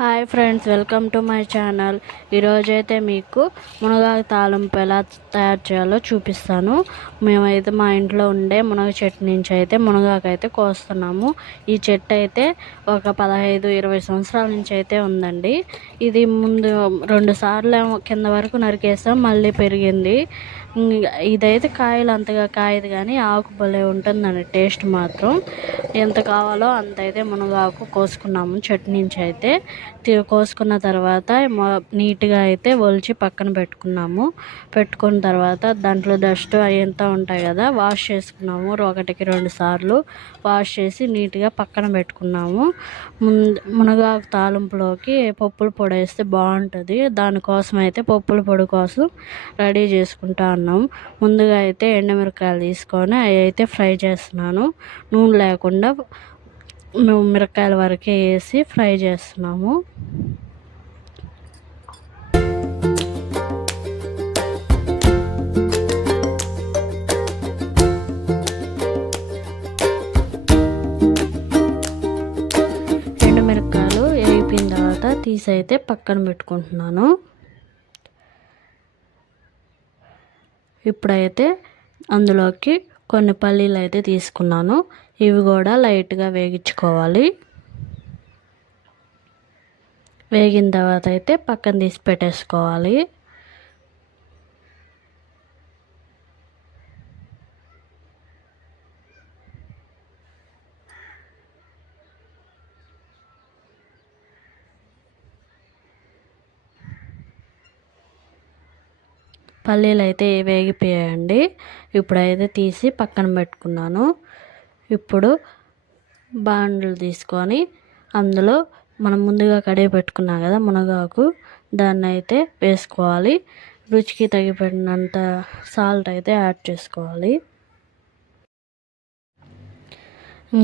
Hi friends, welcome to my channel. ఈరోజైతే మీకు మునగాకు తాలింపు ఎలా తయారు చేయాలో చూపిస్తాను. మేమైతే మా ఇంట్లో ఉండే మునగ చెట్టు నుంచి అయితే మునగాకు అయితే కోస్తున్నాము. ఈ చెట్టు అయితే ఒక 15-20 సంవత్సరాల నుంచి అయితే ఉందండి. ఇది ముందు 2 సార్లు కింద వరకు నరికేసాం, మళ్ళీ పెరిగింది. ఇదైతే కాయలు అంతగా కాయదు, కానీ ఆకు భలే ఉంటుందండి. టేస్ట్ మాత్రం ఎంత కావాలో అంత అయితే మునగాకు కోసుకున్నాము చెట్టు నుంచి అయితే. కోసుకున్న తర్వాత నీట్గా అయితే ఒలిచి పక్కన పెట్టుకున్న తర్వాత దాంట్లో డస్ట్ అవంతా ఉంటాయి కదా, వాష్ చేసుకున్నాము. 1-2 సార్లు వాష్ చేసి నీట్గా పక్కన పెట్టుకున్నాము. మునగాకు తాలింపులోకి పప్పుల పొడి వేస్తే బాగుంటుంది. దానికోసం అయితే పప్పుల పొడి కోసం రెడీ చేసుకుంటా ఉన్నాము. ముందుగా అయితే ఎండుమిరకాయలు తీసుకొని అవి అయితే ఫ్రై చేస్తున్నాను. నూనె లేకుండా మిరపకాయల వరకే వేసి ఫ్రై చేస్తున్నాము. ఎండుమిరపకాయలు వేగిపోయిన తర్వాత తీసి అయితే పక్కన పెట్టుకుంటున్నాను. ఇప్పుడైతే అందులోకి కొన్ని పల్లీలు అయితే తీసుకున్నాను. ఇవి కూడా లైట్గా వేగించుకోవాలి. వేగిన తర్వాత అయితే పక్కన తీసి పెట్టేసుకోవాలి. పల్లీలు అయితే వేగిపోయాయండి. ఇప్పుడైతే తీసి పక్కన పెట్టుకున్నాను. ఇప్పుడు బాండ్లు తీసుకొని అందులో మనం ముందుగా కడిగి పెట్టుకున్నాం కదా మునగాకు, దాన్ని అయితే వేసుకోవాలి. రుచికి తగినంత సాల్ట్ అయితే యాడ్ చేసుకోవాలి.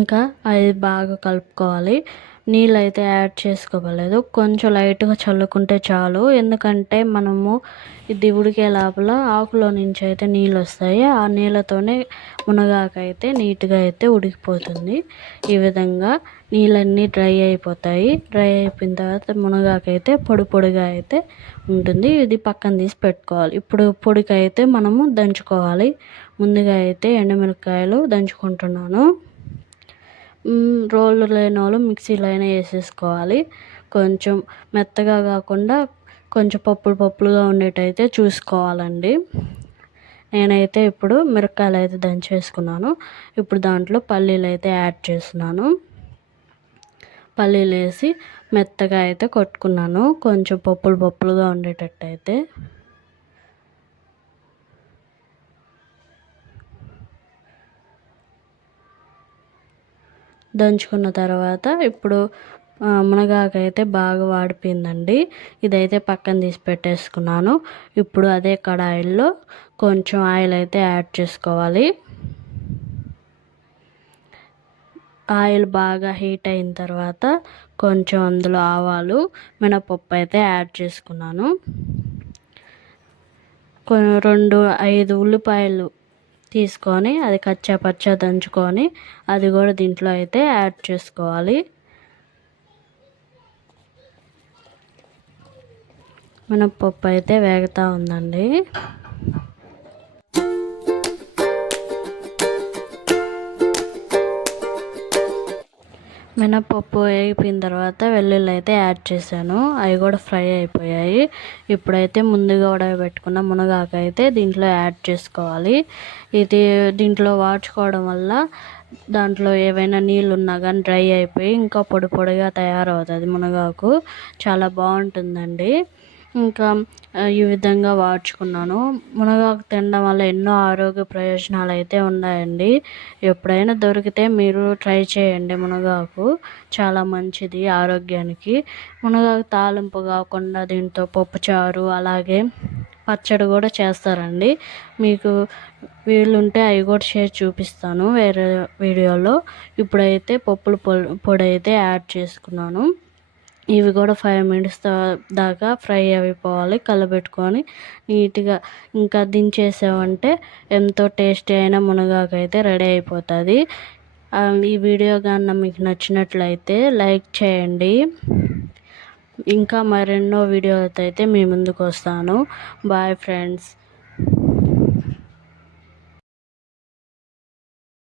ఇంకా అది బాగా కలుపుకోవాలి. నీళ్ళు అయితే యాడ్ చేసుకోవలేదు, కొంచెం లైట్గా చల్లుకుంటే చాలు. ఎందుకంటే మనము ఇది ఉడికే లోపల ఆకులో నుంచి అయితే నీళ్ళు వస్తాయి. ఆ నీళ్ళతోనే మునగాకు అయితే నీట్గా అయితే ఉడికిపోతుంది. ఈ విధంగా నీళ్ళన్నీ డ్రై అయిపోతాయి. డ్రై అయిపోయిన తర్వాత మునగాకు అయితే పొడి పొడిగా అయితే ఉంటుంది. ఇది పక్కన తీసి పెట్టుకోవాలి. ఇప్పుడు పొడికి అయితే మనము దంచుకోవాలి. ముందుగా అయితే ఎండుమిరపకాయలు దంచుకుంటున్నాను. రోళ్ళు లేని వాళ్ళు మిక్సీలో అయినా వేసేసుకోవాలి. కొంచెం మెత్తగా కాకుండా కొంచెం పప్పులుగా ఉండేటైతే చూసుకోవాలండి. నేనైతే ఇప్పుడు మిరపకాయలు అయితే దంచేసుకున్నాను. ఇప్పుడు దాంట్లో పల్లీలు అయితే యాడ్ చేస్తున్నాను. పల్లీలు వేసి మెత్తగా అయితే కొట్టుకున్నాను, కొంచెం పప్పులుగా ఉండేటట్టు అయితే. దంచుకున్న తర్వాత ఇప్పుడు మునగాకు అయితే బాగా వాడిపోయిందండి. ఇదైతే పక్కన తీసి పెట్టేసుకున్నాను. ఇప్పుడు అదే కడాయిల్లో కొంచెం ఆయిల్ అయితే యాడ్ చేసుకోవాలి. ఆయిల్ బాగా హీట్ అయిన తర్వాత కొంచెం అందులో ఆవాలు, మినపప్పు అయితే యాడ్ చేసుకున్నాను. 5 ఉల్లిపాయలు తీసుకొని అది కచ్చా దంచుకొని అది కూడా దీంట్లో అయితే యాడ్ చేసుకోవాలి. మినపప్పు అయితే వేగుతూ ఉందండి. మినపప్పు వేగిపోయిన తర్వాత వెల్లుల్లి అయితే యాడ్ చేశాను. అవి కూడా ఫ్రై అయిపోయాయి. ఇప్పుడైతే ముందుగా ఉడకబెట్టుకున్న మునగాకు అయితే దీంట్లో యాడ్ చేసుకోవాలి. ఇది దీంట్లో వాడ్చుకోవడం వల్ల దాంట్లో ఏవైనా నీళ్ళు ఉన్నా కానీ డ్రై అయిపోయి ఇంకా పొడిగా తయారవుతుంది. మునగాకు చాలా బాగుంటుందండి. ఇంకా ఈ విధంగా వాడ్చుకున్నాను. మునగాకు తినడం వల్ల ఎన్నో ఆరోగ్య ప్రయోజనాలు అయితే ఉన్నాయండి. ఎప్పుడైనా దొరికితే మీరు ట్రై చేయండి. మునగాకు చాలా మంచిది ఆరోగ్యానికి. మునగాకు తాలింపు కాకుండా దీంతో పప్పుచారు అలాగే పచ్చడి కూడా చేస్తారండి. మీకు వీలుంటే అవి కూడా చేసి చూపిస్తాను వేరే వీడియోలో. ఇప్పుడైతే పప్పుల పొడి అయితే యాడ్ చేసుకున్నాను. ఇవి కూడా 5 మినిట్స్ దాకా ఫ్రై అయిపోవాలి. కలబెట్టుకొని నీట్గా ఇంకా దించేసామంటే ఎంతో టేస్టీ అయిన మునగాకు అయితే రెడీ అయిపోతుంది. ఈ వీడియో కానీ మీకు నచ్చినట్లయితే లైక్ చేయండి. ఇంకా మరెన్నో వీడియోలతో అయితే మీ ముందుకు వస్తాను. Bye friends.